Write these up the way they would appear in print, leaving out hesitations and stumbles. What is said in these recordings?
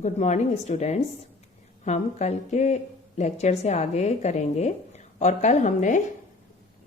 Good morning students. हम कल के लेक्चर से आगे करेंगे और कल हमने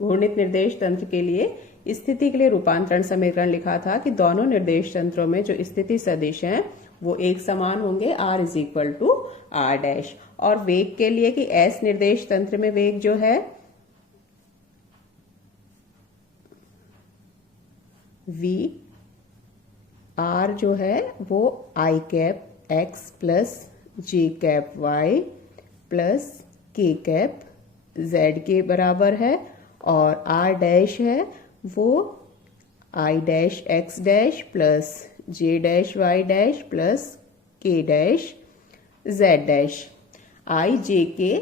घूर्णित निर्देश तंत्र के लिए स्थिति के लिए रूपांतरण समीकरण लिखा था कि दोनों निर्देश तंत्रों में जो स्थिति सदिश हैं वो एक समान होंगे, r is equal to r dash. और वेग के लिए कि s निर्देश तंत्र में वेग जो है v r जो है वो i cap x plus j cap y plus k cap z के बराबर है, और r डैश है वो i dash x dash plus j dash y dash plus k dash z dash. i j के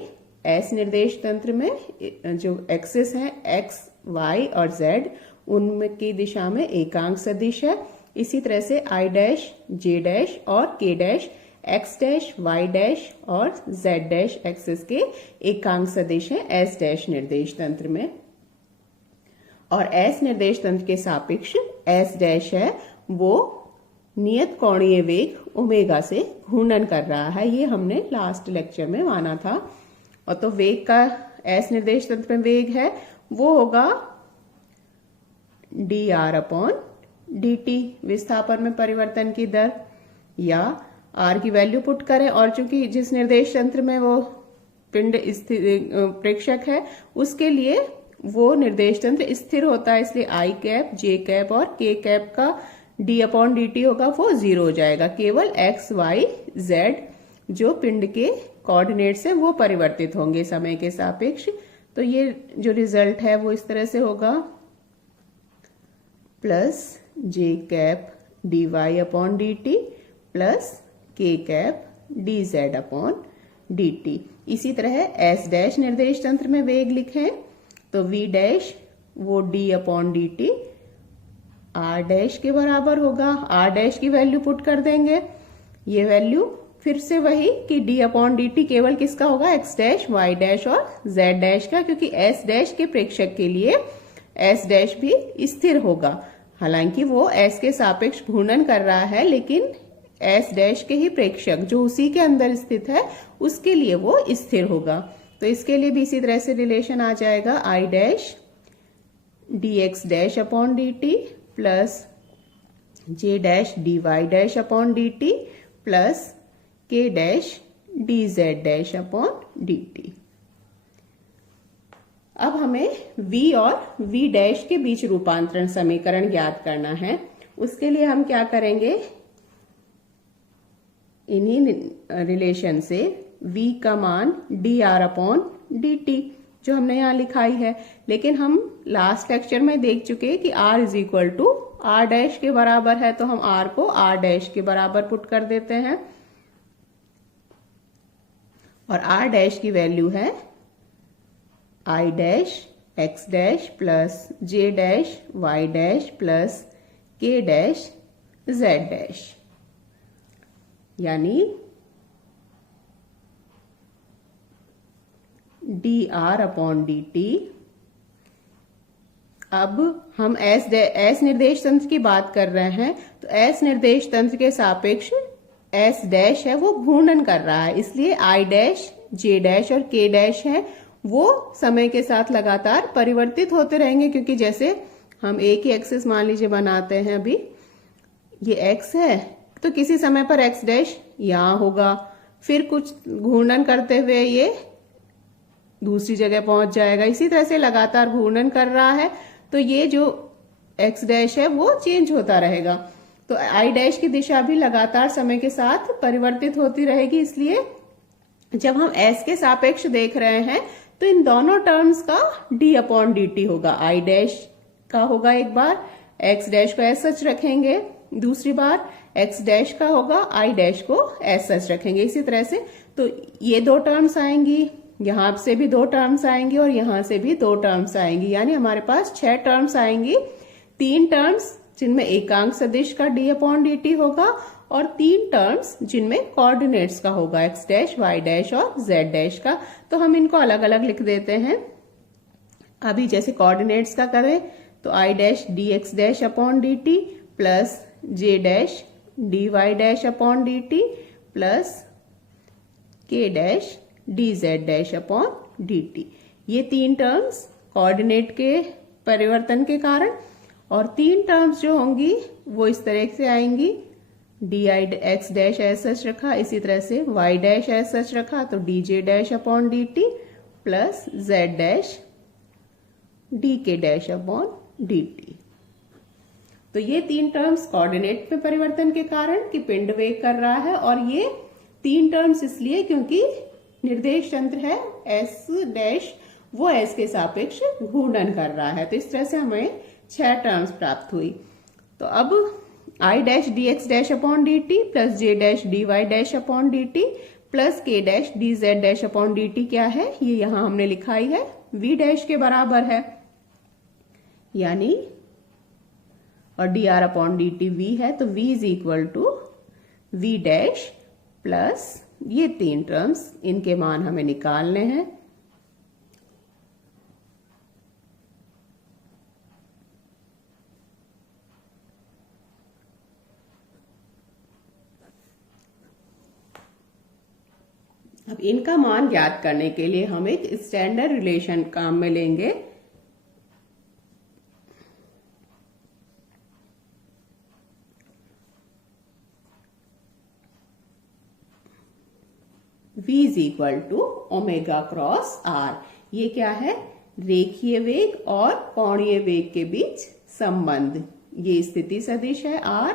s निर्देश तंत्र में जो एक्सिस है x y और z उनकी दिशा में एकांक सदिश है। इसी तरह से i डैश j डैश और k dash x dash y dash और z डैश एक्सिस के एकांक सदिश है s डैश निर्देश तंत्र में। और s निर्देश तंत्र के सापेक्ष s डैश है वो नियत कोणीय वेग ओमेगा से घूर्णन कर रहा है। ये हमने लास्ट लेक्चर में माना था। और तो वेग का s निर्देश तंत्र में वेग है वो होगा dr अपॉन dt, विस्थापन में परिवर्तन की दर, या r की वैल्यू पुट करें। और चूंकि जिस निर्देश तंत्र में वो पिंड प्रेक्षक है उसके लिए वो निर्देश तंत्र स्थिर होता है, इसलिए i कैप j कैप और k कैप का d अपॉन dt होगा वो 0 हो जाएगा। केवल x y z जो पिंड के कोऑर्डिनेट्स है वो परिवर्तित होंगे समय के सापेक्ष। तो ये जो रिजल्ट है वो इस तरह से होगा plus j cap dy upon dt plus k cap dz upon dt। इसी तरह s डैश निर्देश तंत्र में वेग लिखें तो v डैश वो d upon dt r dash के बराबर होगा। r डैश की वैल्यू पुट कर देंगे, ये वैल्यू फिर से वही कि d अपॉन dt केवल किसका होगा, x डैश y डैश और z डैश का, क्योंकि s डैश के प्रेक्षक के लिए s डैश भी स्थिर होगा। हालांकि वो s के सापेक्ष घूर्णन कर रहा है, लेकिन s डैश के ही प्रेक्षक जो उसी के अंदर स्थित है उसके लिए वो स्थिर होगा। तो इसके लिए भी इसी तरह से रिलेशन आ जाएगा i dash dx dash upon dt plus j dash dy dash upon dt plus k dash dz dash upon dt। अब हमें v और v डैश के बीच रूपांतरण समीकरण ज्ञात करना है। उसके लिए हम क्या करेंगे, इन्हीं रिलेशन से v का मान dr अपॉन dt जो हमने यहाँ लिखाई है, लेकिन हम लास्ट लेक्चर में देख चुके कि r is equal to r dash के बराबर है, तो हम r को r डैश के बराबर पुट कर देते हैं। और r डैश की वैल्यू है i dash x dash plus j dash y dash plus k dash z dash, यानी dr अपॉन dt। अब हम s निर्देश तंत्र की बात कर रहे हैं, तो s निर्देश तंत्र के सापेक्ष s डैश है वो घूर्णन कर रहा है, इसलिए i डैश j डैश और k डैश है वो समय के साथ लगातार परिवर्तित होते रहेंगे, क्योंकि जैसे हम एक ही एक्सिस मान लीजिए बनाते हैं, अभी ये x है तो किसी समय पर x डैश यहाँ होगा, फिर कुछ घूर्णन करते हुए ये दूसरी जगह पहुंच जाएगा। इसी तरह से लगातार घूर्णन कर रहा है, तो ये जो x डैश है वो चेंज होता रहेगा। तो i डैश की दिशा भी लगातार समय के साथ परिवर्तित होती रहेगी। इसलिए जब हम s के सापेक्ष देख रहे हैं तो इन दोनों टर्म्स का d अपॉन dt होगा। i डैश का होगा एक बार, x डैश को एज सच रखेंगे, दूसरी बार x डैश का होगा, i डैश को एज सच रखेंगे। इसी तरह से तो ये दो टर्म्स आएंगी, यहाँ से भी दो टर्म्स आएंगी और यहाँ से भी दो टर्म्स आएंगी, यानी हमारे पास 6 टर्म्स आएंगी। 3 टर्म्स जिनमें एकांक सदिश का d अपॉन dt होगा और 3 टर्म्स जिनमें कोऑर्डिनेट्स का होगा, x डैश y डैश और z डैश का। तो हम इनको अलग अलग लिख देते हैं। अभी जैसे कोऑर्डिनेट्स का करें तो i dash dx dash upon dt plus j dash dy dash upon dt plus k dash d z dash upon d t. ये तीन टर्म्स कोऑर्डिनेट के परिवर्तन के कारण, और तीन टर्म्स जो होंगी वो इस तरह से आएंगी। D i x dash as such रखा, इसी तरह से वाई डैश एज सच रखा, तो D J dash upon d t plus z dash D के डैश अपॉन डी टी। तो ये तीन टर्म्स कोऑर्डिनेट में परिवर्तन के कारण कि पिंड वेग कर रहा है, और ये तीन टर्म्स इसलिए क्योंकि निर्देश तंत्र है एस डैश वो एस के सापेक्ष घूर्णन कर रहा है। तो इस तरह से हमें 6 टर्म्स प्राप्त हुई। तो अब i dash d x dash upon d t plus j dash d y dash upon d t plus k dash d z dash upon d t क्या है, ये यहां हमने लिखा ही है, वी डैश के बराबर है, यानी और d r upon d t v है, तो v is equal to v dash plus ये तीन टर्म्स, इनके मान हमें निकालने हैं। अब इनका मान ज्ञात करने के लिए हम एक स्टैंडर्ड रिलेशन काम में लेंगे। v is equal to omega cross r. ये क्या है, रेखीय वेग और कोणीय वेग के बीच संबंध। ये स्थिति सदिश है आर,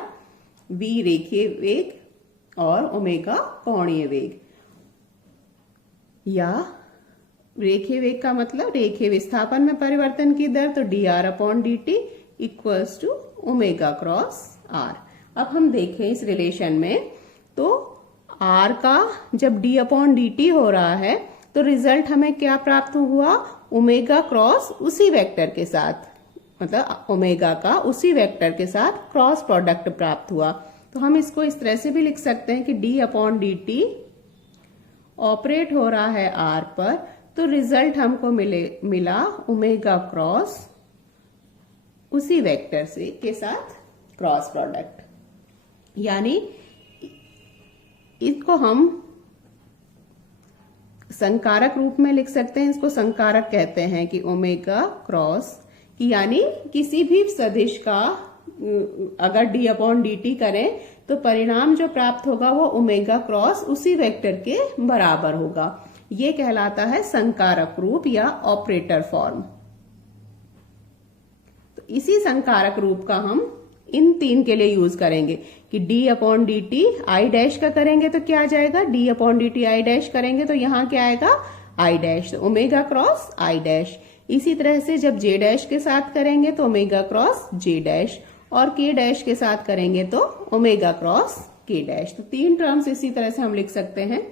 v रेखीय वेग और ओमेगा कोणीय वेग, या रेखीय वेग का मतलब रेखीय विस्थापन में परिवर्तन की दर, तो d r upon d t equals to omega cross r. अब हम देखें इस रिलेशन में, तो आर का जब डी अपॉन डी टी हो रहा है तो रिजल्ट हमें क्या प्राप्त हुआ, ओमेगा क्रॉस उसी वेक्टर के साथ, मतलब ओमेगा का उसी वेक्टर के साथ क्रॉस प्रोडक्ट प्राप्त हुआ। तो हम इसको इस तरह से भी लिख सकते हैं कि d upon d T operate हो रहा है आर पर, तो रिजल्ट हमको मिला ओमेगा क्रॉस उसी वेक्टर से के साथ क्रॉस प्रोडक्ट। यानी इसको हम संकारक रूप में लिख सकते हैं, इसको संकारक कहते हैं कि ओमेगा क्रॉस की, यानी किसी भी सदिश का अगर डी अपॉन डी टी करें तो परिणाम जो प्राप्त होगा वो ओमेगा क्रॉस उसी वेक्टर के बराबर होगा। ये कहलाता है संकारक रूप या ऑपरेटर फॉर्म। तो इसी संकारक रूप का हम इन तीन के लिए यूज करेंगे कि d upon d t i dash का करेंगे तो क्या आ जाएगा, D upon d t i dash करेंगे तो यहां क्या आएगा, आई डैश, तो ओमेगा क्रॉस आई डैश। इसी तरह से जब जे डैश के साथ करेंगे तो ओमेगा क्रॉस जे डैश, और के डैश के साथ करेंगे तो ओमेगा क्रॉस के डैश। तो तीन टर्म्स इसी तरह से हम लिख सकते हैं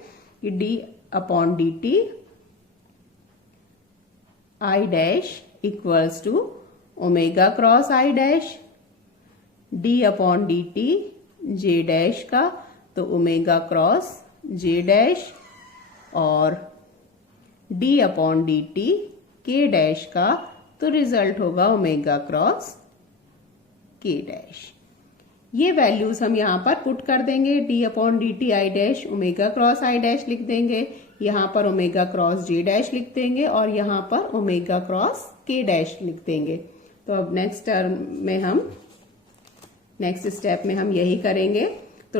कि d upon d t i dash equals to omega cross i dash, d upon d t j dash का तो ओमेगा क्रॉस जे डैश, और d upon d t k dash का तो रिजल्ट होगा ओमेगा क्रॉस के डैश। ये values हम यहां पर पुट कर देंगे, d upon d t i dash omega cross i dash लिख देंगे, यहां पर ओमेगा क्रॉस जे डैश लिख देंगे, और यहां पर ओमेगा क्रॉस के डैश लिख देंगे। तो अब नेक्स्ट टर्म में हम नेक्स्ट स्टेप में हम यही करेंगे। तो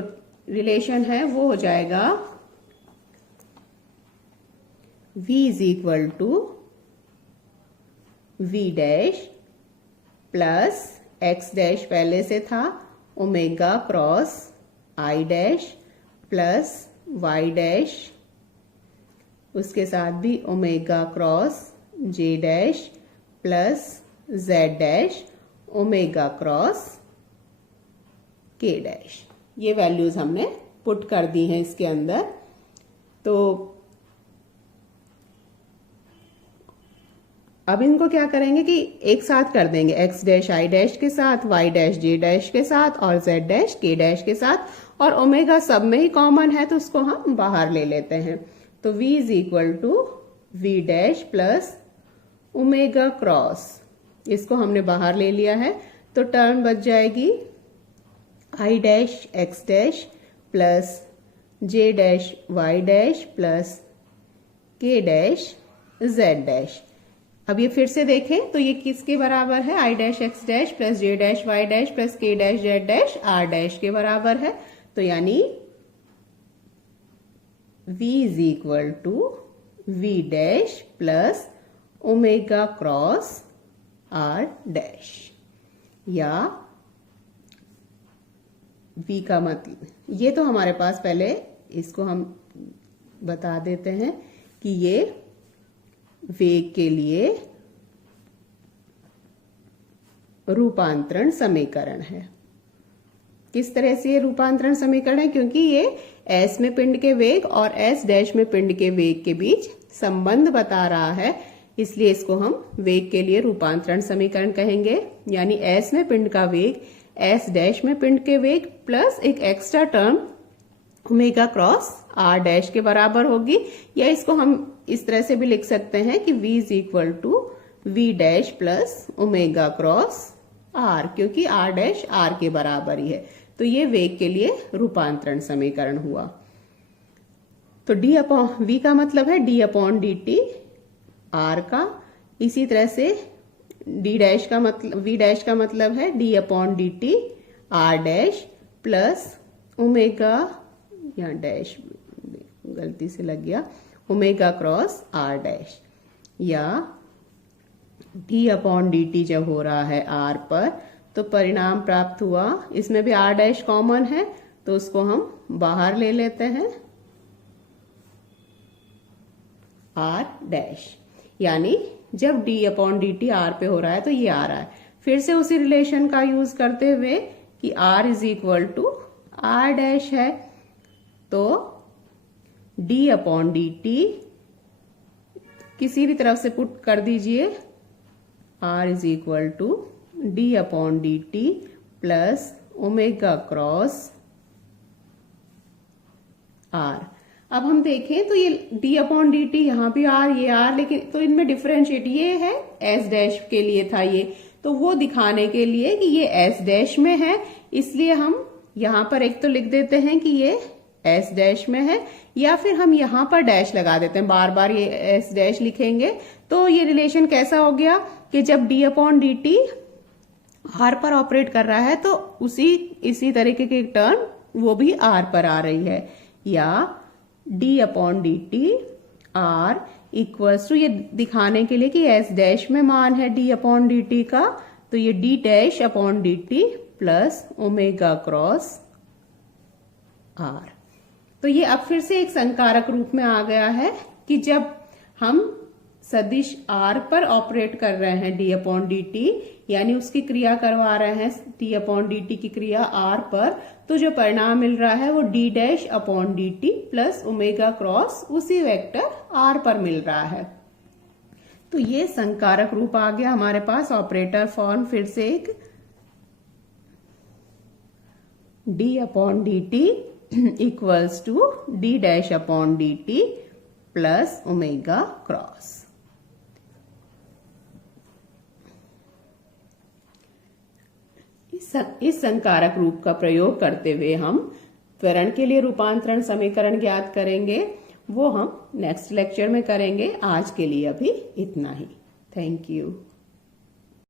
रिलेशन है वो हो जाएगा v is equal to v dash plus x dash पहले से था omega cross i dash plus y dash, उसके साथ भी omega cross j dash plus z dash omega cross k dash. ये वैल्यूज हमने पुट कर दी हैं इसके अंदर। तो अब इनको क्या करेंगे कि एक साथ कर देंगे, एक्स डैश आई डैश के साथ, वाई डैश जे डैश के साथ, और जेड डैश के डैश के साथ, और ओमेगा सब में ही कॉमन है तो उसको हम बाहर ले लेते हैं। तो v is equal to v dash plus omega cross, इसको हमने बाहर ले लिया है तो टर्म बच जाएगी i dash x dash plus j dash y dash plus k dash z dash. अब ये फिर से देखें तो ये किसके बराबर है, i dash x dash plus j dash y dash plus k dash z dash r dash के बराबर है। तो यानी v is equal to v dash plus omega cross r dash, या v का मतलब, ये तो हमारे पास पहले इसको हम बता देते हैं कि ये वेग के लिए रूपांतरण समीकरण है। किस तरह से ये रूपांतरण समीकरण है, क्योंकि ये s में पिंड के वेग और s डैश में पिंड के वेग के बीच संबंध बता रहा है, इसलिए इसको हम वेग के लिए रूपांतरण समीकरण कहेंगे। यानी s में पिंड का वेग s डैश में पिंड के वेग प्लस एक extra term omega cross r dash के बराबर होगी, या इसको हम इस तरह से भी लिख सकते हैं कि v is equal to v dash plus omega cross r, क्योंकि r डैश r के बराबर ही है। तो ये वेग के लिए रूपांतरण समीकरण हुआ। तो d अपॉन v का मतलब है d upon d t r का, इसी तरह से d डैश का मतलब v डैश का मतलब है d upon d t r dash plus omega, या डैश गलती से लग गया, ओमेगा क्रॉस r डैश, या d अपॉन डी टी जब हो रहा है r पर तो परिणाम प्राप्त हुआ, इसमें भी r डैश कॉमन है तो उसको हम बाहर ले लेते हैं r डैश, यानी जब d upon d t r पे हो रहा है तो ये आ रहा है। फिर से उसी रिलेशन का यूज करते हुए कि r is equal to r dash है, तो d अपॉन डी टी किसी भी तरफ से पुट कर दीजिए, r is equal to d upon d t plus omega cross r। अब हम देखें तो ये d अपॉन डी टी यहाँ भी r, ये r, लेकिन तो इनमें डिफरेंशिएट, ये है s डैश के लिए था ये, तो वो दिखाने के लिए कि ये s डैश में है, इसलिए हम यहाँ पर एक तो लिख देते हैं कि ये s डैश में है, या फिर हम यहाँ पर डैश लगा देते हैं, बार बार ये s डैश लिखेंगे। तो ये रिलेशन कैसा हो गया कि जब d upon d t r पर ऑपरेट कर रहा है तो इसी तरीके की टर्म वो भी r पर आ रही है, या d upon d t r equals to, ये दिखाने के लिए कि s डैश में मान है d अपॉन डी टी का, तो ये d dash upon d t plus omega cross r। तो ये अब फिर से एक संकारक रूप में आ गया है कि जब हम सदिश r पर ऑपरेट कर रहे हैं d अपॉन डी टी, यानी उसकी क्रिया करवा रहे हैं d अपॉन डी टी की क्रिया r पर, तो जो परिणाम मिल रहा है वो d dash upon d t plus omega cross उसी वेक्टर r पर मिल रहा है। तो ये संकारक रूप आ गया हमारे पास, ऑपरेटर फॉर्म फिर से एक d upon d t equals to d dash upon d t plus omega cross. इस संकारक रूप का प्रयोग करते हुए हम त्वरण के लिए रूपांतरण समीकरण ज्ञात करेंगे, वो हम नेक्स्ट लेक्चर में करेंगे। आज के लिए अभी इतना ही। Thank you.